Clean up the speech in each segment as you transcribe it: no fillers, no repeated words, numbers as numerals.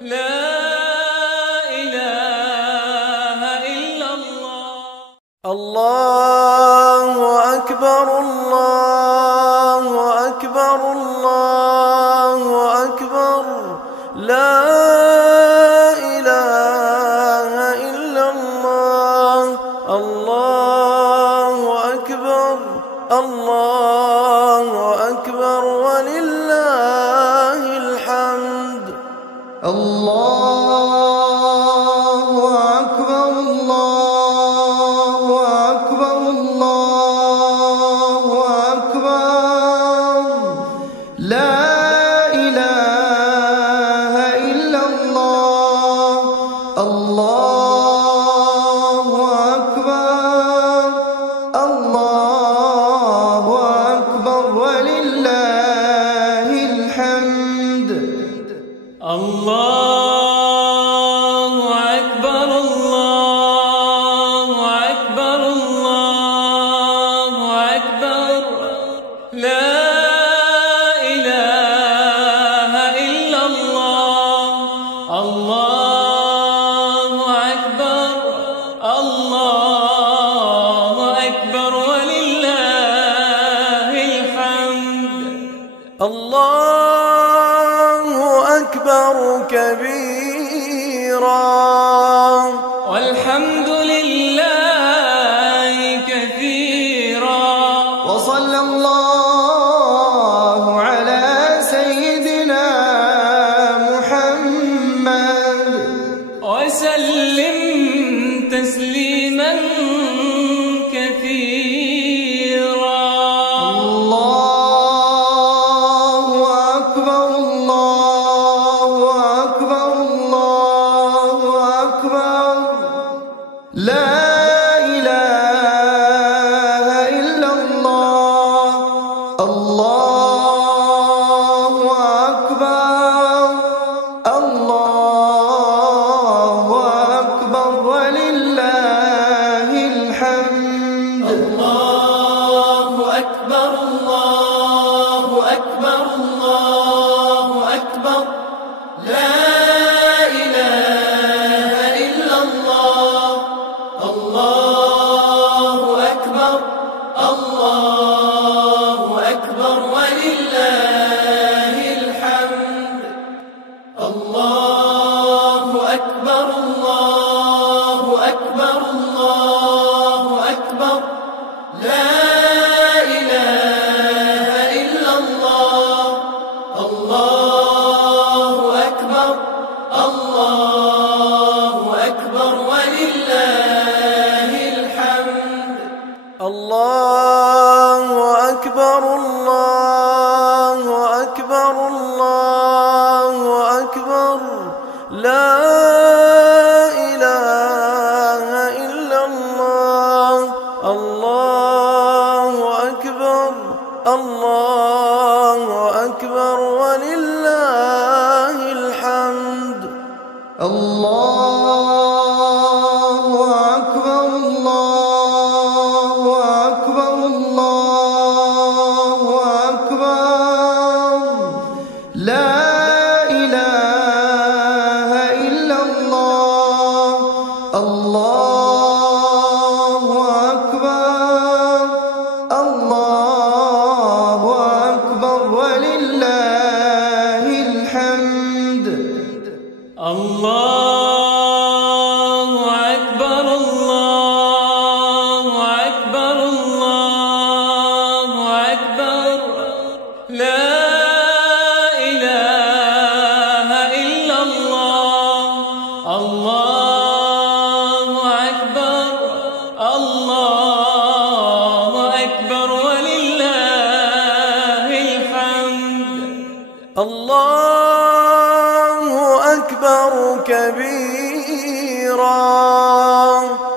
لا إله إلا الله. الله أكبر الله أكبر الله أكبر لا إله إلا الله. الله أكبر الله أكبر ولله الحمد. الله أكبر الله أكبر الله أكبر لا إله إلا الله. الله أكبر الله أكبر ولله الحمد. الله أكبر الله أكبر الله أكبر لا إله إلا الله. الله أكبر الله أكبر ولله الحمد. الله أكبر كبيرا والحمد لله كثيرا وصلى الله على سيدنا محمد وسلم تسليما كثيرا. الله أكبر الله أكبر الله أكبر لا إله إلا الله. الله أكبر الله أكبر ولله الحمد. الله أكبر الله أكبر الله أكبر لا إله إلا الله. الله أكبر الله أكبر ولله الحمد. الله أكبر الله أكبر الله أكبر لا إله إلا الله. الله أكبر الله أكبر ولله الحمد. الله أكبر الله أكبر الله أكبر لا إله إلا الله. الله أكبر الله أكبر ولله الحمد. الله أكبر الله أكبر الله أكبر لا إله إلا الله. الله أكبر الله أكبر ولله الحمد. الله أكبر الله أكبر الله أكبر لا إله إلا الله. الله أكبر الله أكبر ولله الحمد. الله أكبر كبيرا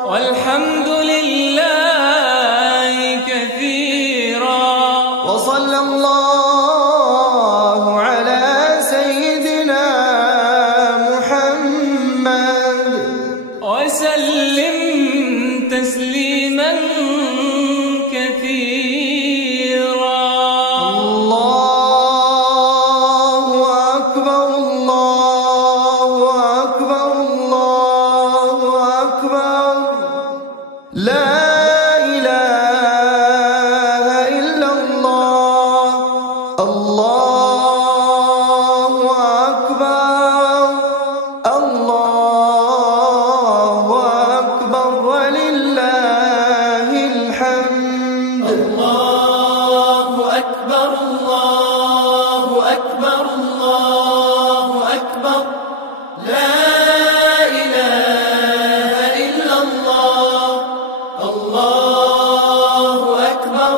والحمد لله كثيرا وصلى الله على سيدنا محمد وسلم تسليما كثيرا. الله أكبر الله لا إله إلا الله. الله أكبر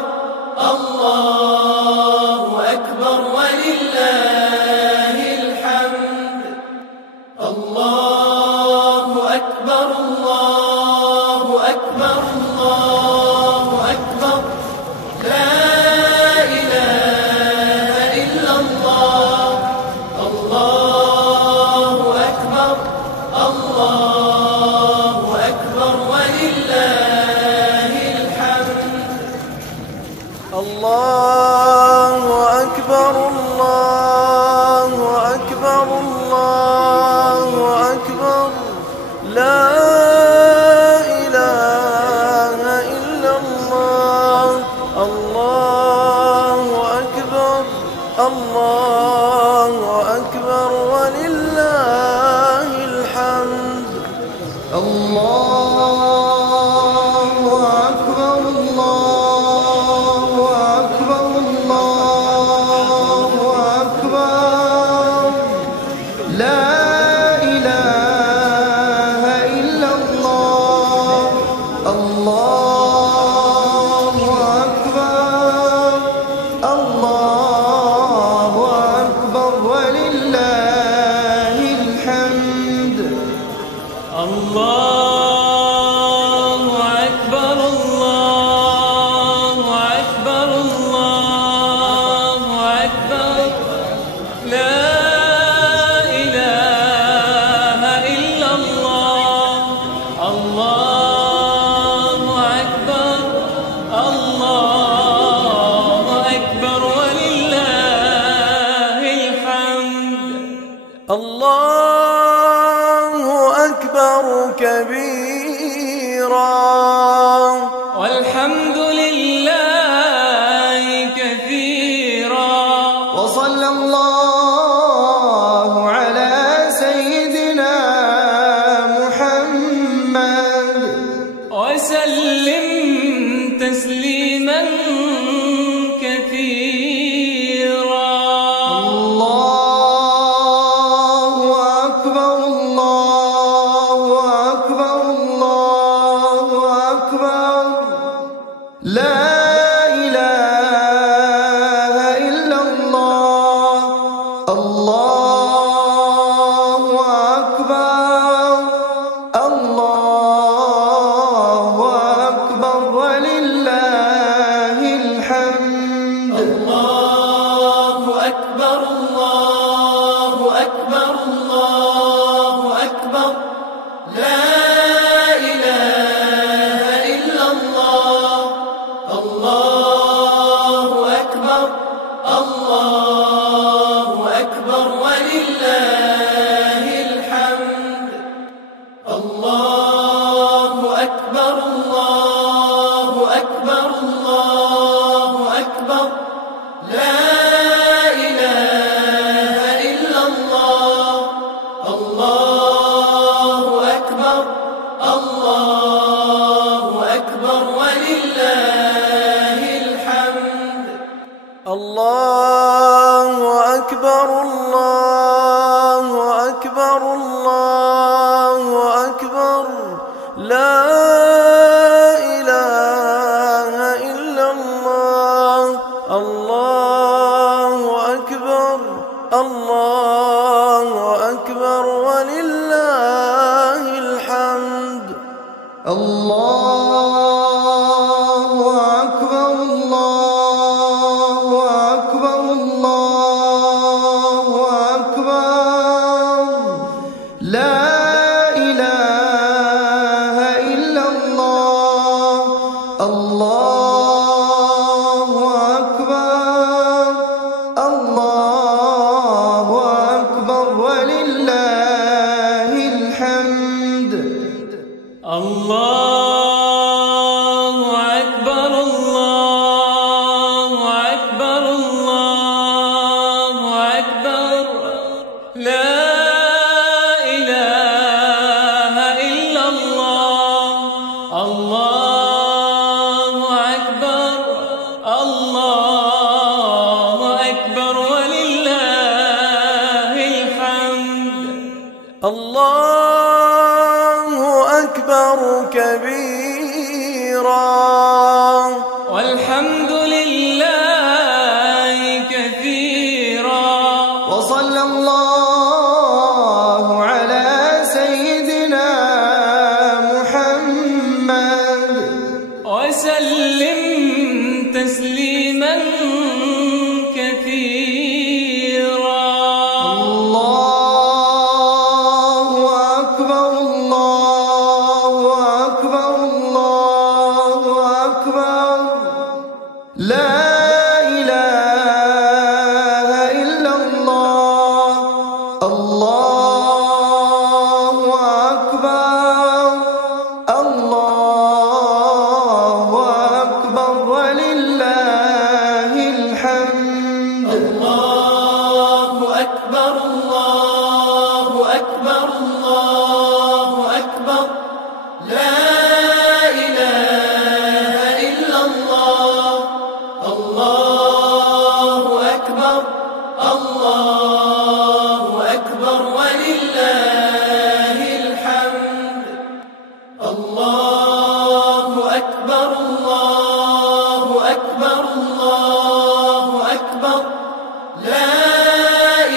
الله أكبر ولله الحمد. الله أكبر الله أكبر الله أكبر. لا إله إلا الله. الله أكبر الله أكبر ولله الحمد. الله أكبر الله أكبر الله أكبر. لا إله إلا الله. الله أكبر الله أكبر ولله الحمد. الله أكبر الله أكبر الله أكبر. لا إله إلا الله. الله أكبر الله أكبر ولله الحمد. الله أكبر الله أكبر الله أكبر. لا إله إلا الله. الله أكبر الله أكبر ولله الحمد. الله أكبر كبيرا والحمد لله كثيرا. وصلى الله على سيدنا محمد وسلم تسليما كثيرا. الله أكبر الله أكبر الله أكبر. لا إله إلا الله. الله أكبر الله أكبر ولله الحمد. الله أكبر الله أكبر الله أكبر. لا إله إلا الله. الله أكبر الله أكبر ولله الحمد. الله أكبر الله أكبر الله أكبر. لا إله إلا الله. الله أكبر الله أكبر ولله الحمد. الله أكبر الله أكبر الله أكبر. لا إله إلا الله. الله أكبر الله أكبر ولله الحمد. الله أكبر الله أكبر الله أكبر. لا إله إلا الله. الله أكبر الله أكبر ولله الحمد. الله الله أكبر كبيرا والحمد لله كثيرا وصلى الله على سيدنا محمد وسلم تسليما كثيرا. الله أكبر الله أكبر الله أكبر لا إله إلا الله. الله أكبر الله أكبر ولله الحمد. الله أكبر الله أكبر الله أكبر لا إله إلا الله. الله أكبر الله أكبر ولله الحمد. الله أكبر الله أكبر الله أكبر لا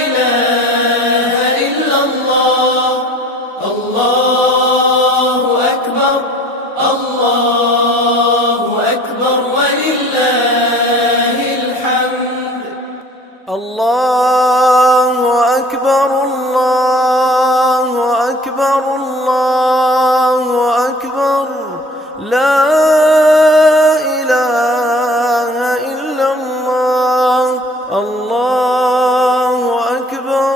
إله إلا الله. الله أكبر الله أكبر ولله الحمد. الله أكبر الله أكبر الله أكبر لا إله إلا الله. الله أكبر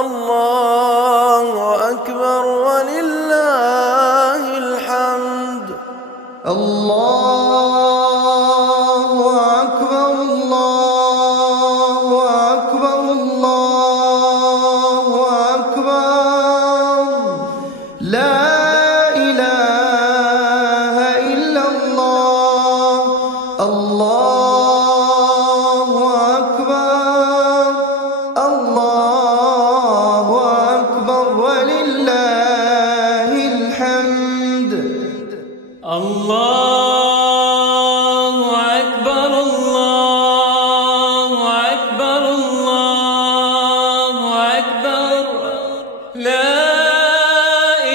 الله أكبر ولله الحمد. الله أكبر الله أكبر الله أكبر لا إله إلا الله. الله أكبر الله أكبر ولله الحمد. الله أكبر الله أكبر الله أكبر لا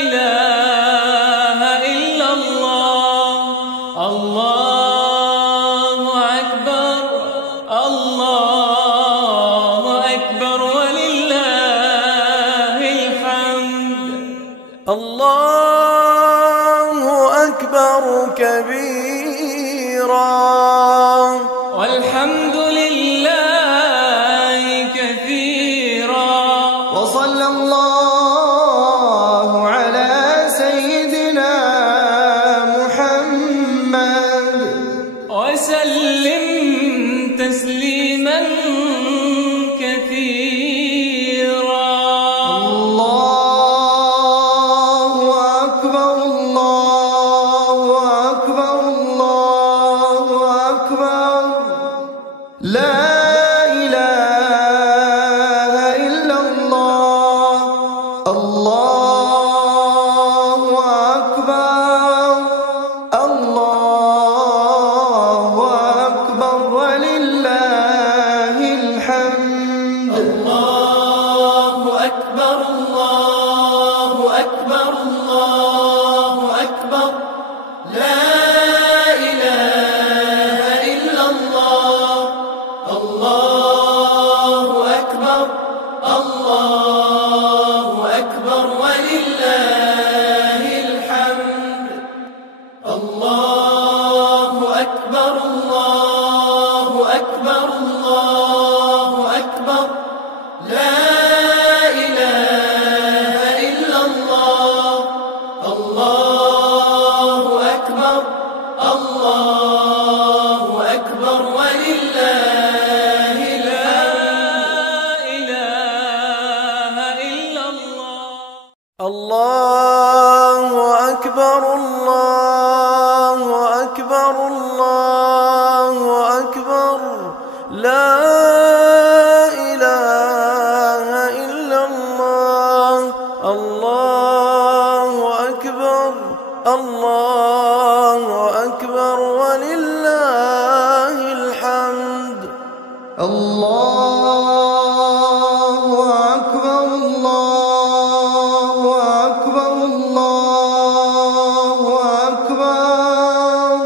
إله إلا الله. الله أكبر الله أكبر ولله الحمد. الله أكبر كبيرا والحمد لله كثيرا وصلى الله على سيدنا محمد وسلم تسليما كثيرا. الله أكبر الله أكبر الله أكبر لا إله إلا الله. الله أكبر الله أكبر ولله الحمد. الله أكبر الله أكبر الله أكبر لا إله إلا الله. الله أكبر الله أكبر ولله الحمد. الله أكبر الله أكبر الله أكبر لا إله إلا الله. الله أكبر الله أكبر ولله لا إله إلا الله. الله أكبر الله أكبر الله أكبر لا إله إلا الله. الله أكبر الله أكبر ولله الحمد الله أكبر الله أكبر الله أكبر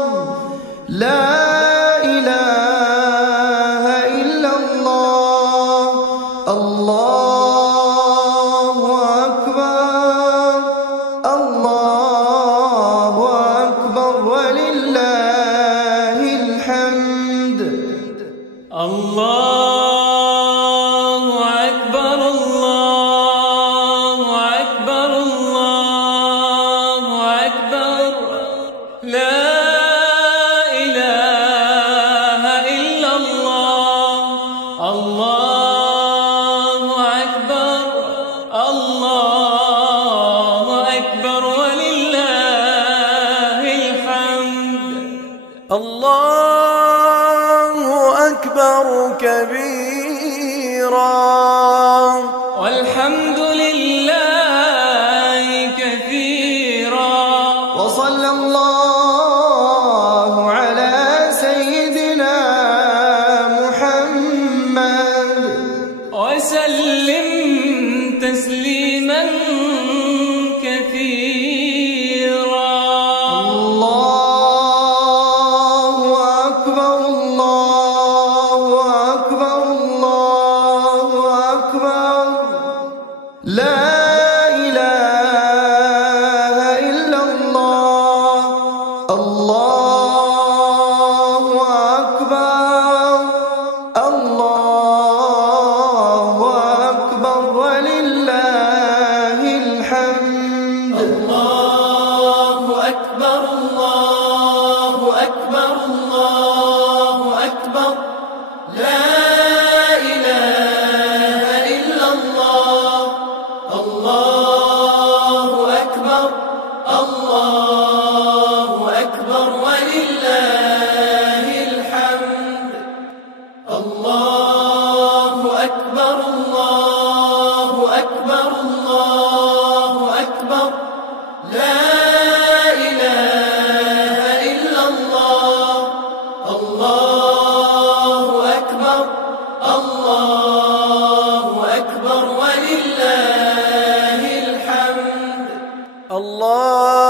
لا إله إلا الله الله أكبر الله أكبر ولله الحمد الله أكبر الله أكبر الله أكبر لا إله إلا الله الله أكبر الله أكبر ولله الحمد الله أكبر كبيرا والحمد لله كثيرا وصلى الله على سيدنا محمد وسلم تسليما كثيرا الله أكبر الله أكبر الله أكبر لا إله إلا الله الله أكبر الله أكبر ولله الحمد الله أكبر الله أكبر الله أكبر لا إله إلا الله الله أكبر الله أكبر ولله الحمد الله أكبر الله أكبر الله أكبر لا إله إلا الله الله أكبر الله أكبر ولله الحمد الله